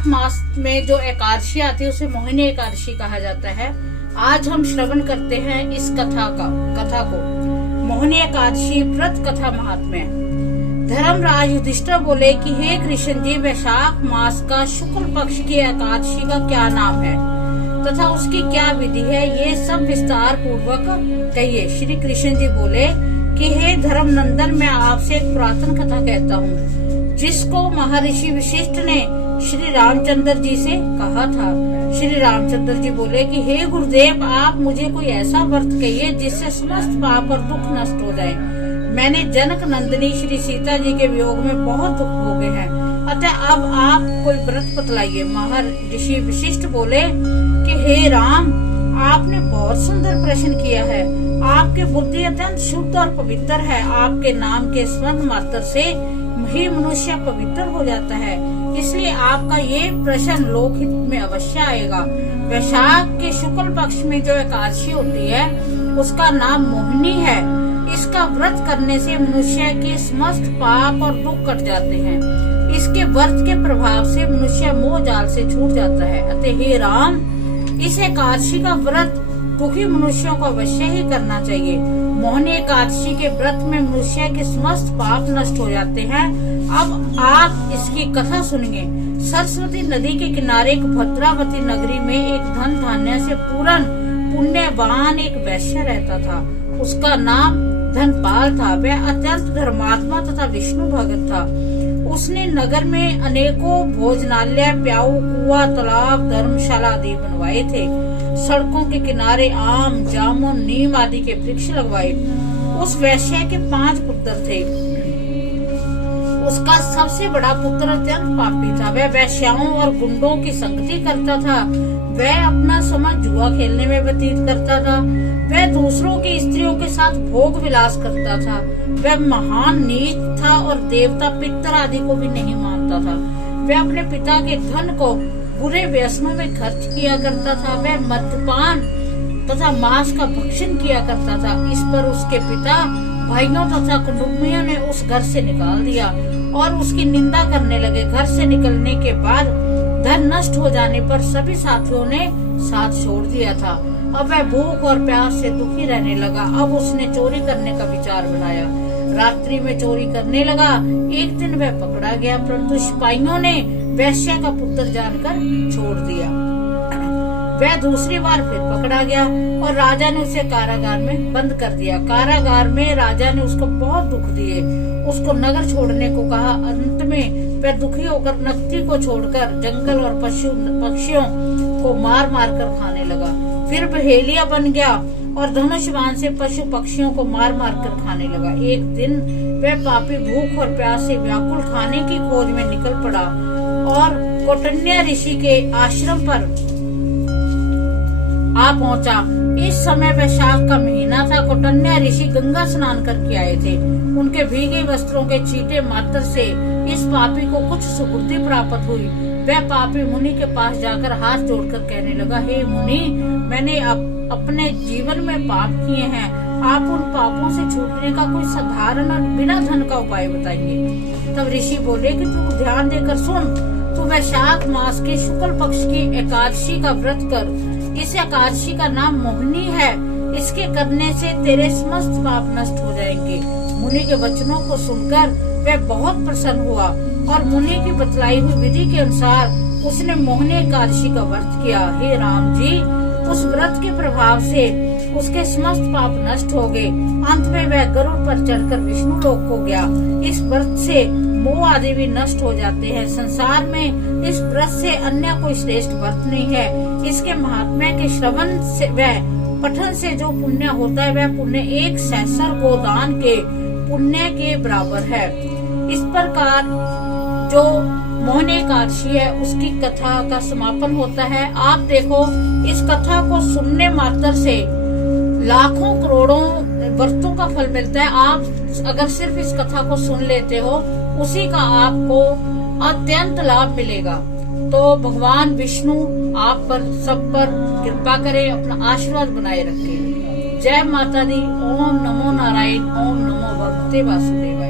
वैशाख मास में जो एकादशी आती है उसे मोहिनी एकादशी कहा जाता है। आज हम श्रवण करते हैं इस कथा को। मोहिनी एकादशी व्रत कथा महात्म्य। धर्मराज युधिष्ठिर बोले कि हे कृष्ण जी, वैशाख मास का शुक्ल पक्ष की एकादशी का क्या नाम है तथा उसकी क्या विधि है, ये सब विस्तार पूर्वक कहिए। श्री कृष्ण जी बोले कि हे धर्मनंदन, मैं आपसे एक पुरातन कथा कहता हूँ जिसको महर्षि वशिष्ठ ने श्री रामचंद्र जी से कहा था। श्री रामचंद्र जी बोले कि हे गुरुदेव, आप मुझे कोई ऐसा व्रत कहिए जिससे समस्त पाप और दुख नष्ट हो जाए। मैंने जनक नंदिनी श्री सीता जी के वियोग में बहुत दुख भोगे हैं, अतः अब आप कोई व्रत बतलाइए। महर्षि वशिष्ठ बोले कि हे राम, आपने बहुत सुंदर प्रश्न किया है। आपकी बुद्धि अत्यंत शुद्ध और पवित्र है। आपके नाम के स्मरण मात्र से ही मनुष्य पवित्र हो जाता है, इसलिए आपका ये प्रश्न लोकहित में अवश्य आएगा। वैशाख के शुक्ल पक्ष में जो एकादशी होती है उसका नाम मोहिनी है। इसका व्रत करने से मनुष्य के समस्त पाप और दुख कट जाते हैं। इसके व्रत के प्रभाव से मनुष्य मोह जाल से छूट जाता है। अतः हे राम, इस एकादशी का व्रत दुखी मनुष्यों को अवश्य ही करना चाहिए। मोहिनी एकादशी के व्रत में मनुष्य के समस्त पाप नष्ट हो जाते हैं। अब आप इसकी कथा सुनिए। सरस्वती नदी के किनारे एक भद्रावती नगरी में एक धन धान्य से पूर्ण पुण्यवान एक वैश्य रहता था। उसका नाम धनपाल था। वह अत्यंत धर्मात्मा तथा विष्णु भक्त था। उसने नगर में अनेकों भोजनालय, प्याऊ, कुआं, तालाब, धर्मशाला आदि बनवाए थे। सड़कों के किनारे आम, जामुन, नीम आदि के वृक्ष लगवाए। उस वैश्य के 5 पुत्र थे। उसका सबसे बड़ा पुत्र अत्यंत पापी था। वह वैश्याओं और गुंडों की संगति करता था। वह अपना समय जुआ खेलने में व्यतीत करता था। वह दूसरों की स्त्रियों के साथ भोग विलास करता था। वह महान नीच था और देवता, पितर आदि को भी नहीं मानता था। वह अपने पिता के धन को बुरे व्यसनों में खर्च किया करता था। वह मद्यपान तथा मांस का भक्षण किया करता था। इस पर उसके पिता, भाइयों तथा कुटुंबियों ने उस घर से निकाल दिया और उसकी निंदा करने लगे। घर से निकलने के बाद धन नष्ट हो जाने पर सभी साथियों ने साथ छोड़ दिया था। अब वह भूख और प्यास से दुखी रहने लगा। अब उसने चोरी करने का विचार बनाया। रात्रि में चोरी करने लगा। एक दिन वह पकड़ा गया, परंतु सिपाहियों ने वैश्य का पुत्र जानकर छोड़ दिया। वह दूसरी बार फिर पकड़ा गया और राजा ने उसे कारागार में बंद कर दिया। कारागार में राजा ने उसको बहुत दुख दिए, उसको नगर छोड़ने को कहा। अंत में वह दुखी होकर नगरी को छोड़कर जंगल और पक्षियों को मार मार कर खाने लगा। फिर बहेलिया बन गया और धनुष्यबाण से पशु पक्षियों को मार मार कर खाने लगा। एक दिन वह पापी भूख और प्यास से व्याकुल खाने की खोज में निकल पड़ा और कौंडिन्य ऋषि के आश्रम पर आ पहुंचा। इस समय वैशाख का महीना था। कौंडिन्य ऋषि गंगा स्नान करके आए थे। उनके भीगे वस्त्रों के छींटे मात्र से इस पापी को कुछ सुबुद्धि प्राप्त हुई। वह पापी मुनि के पास जाकर हाथ जोड़कर कहने लगा, हे मुनि, मैंने अपने जीवन में पाप किए हैं। आप उन पापों से छूटने का कोई साधारण और बिना धन का उपाय बताइए। तब ऋषि बोले कि तू ध्यान देकर सुन। तू वैशाख मास के शुक्ल पक्ष की एकादशी का व्रत कर। इस एकादशी का नाम मोहिनी है। इसके करने से तेरे समस्त पाप नष्ट हो जाएंगे। मुनि के वचनों को सुनकर वह बहुत प्रसन्न हुआ और मुनि की बतलाई हुई विधि के अनुसार उसने मोहिनी एकादशी का व्रत किया। हे राम जी, उस व्रत के प्रभाव से उसके समस्त पाप नष्ट हो गए। अंत में वह गरुड़ पर चढ़कर विष्णु लोक को गया। इस व्रत से मोह आदि भी नष्ट हो जाते हैं। संसार में इस व्रत से अन्य कोई श्रेष्ठ व्रत नहीं है। इसके महात्म्य के श्रवण से वह पठन से जो पुण्य होता है वह पुण्य 1 सहस्र गोदान के पुण्य के बराबर है। इस प्रकार जो मोहिनी एकादशी है उसकी कथा का समापन होता है। आप देखो, इस कथा को सुनने मात्र से लाखों करोड़ों व्रतों का फल मिलता है। आप अगर सिर्फ इस कथा को सुन लेते हो, उसी का आपको अत्यंत लाभ मिलेगा। तो भगवान विष्णु आप पर सब पर कृपा करे, अपना आशीर्वाद बनाए रखे। जय माता दी। ओम नमो नारायण। ओम नमो भगवते वासुदेवाय।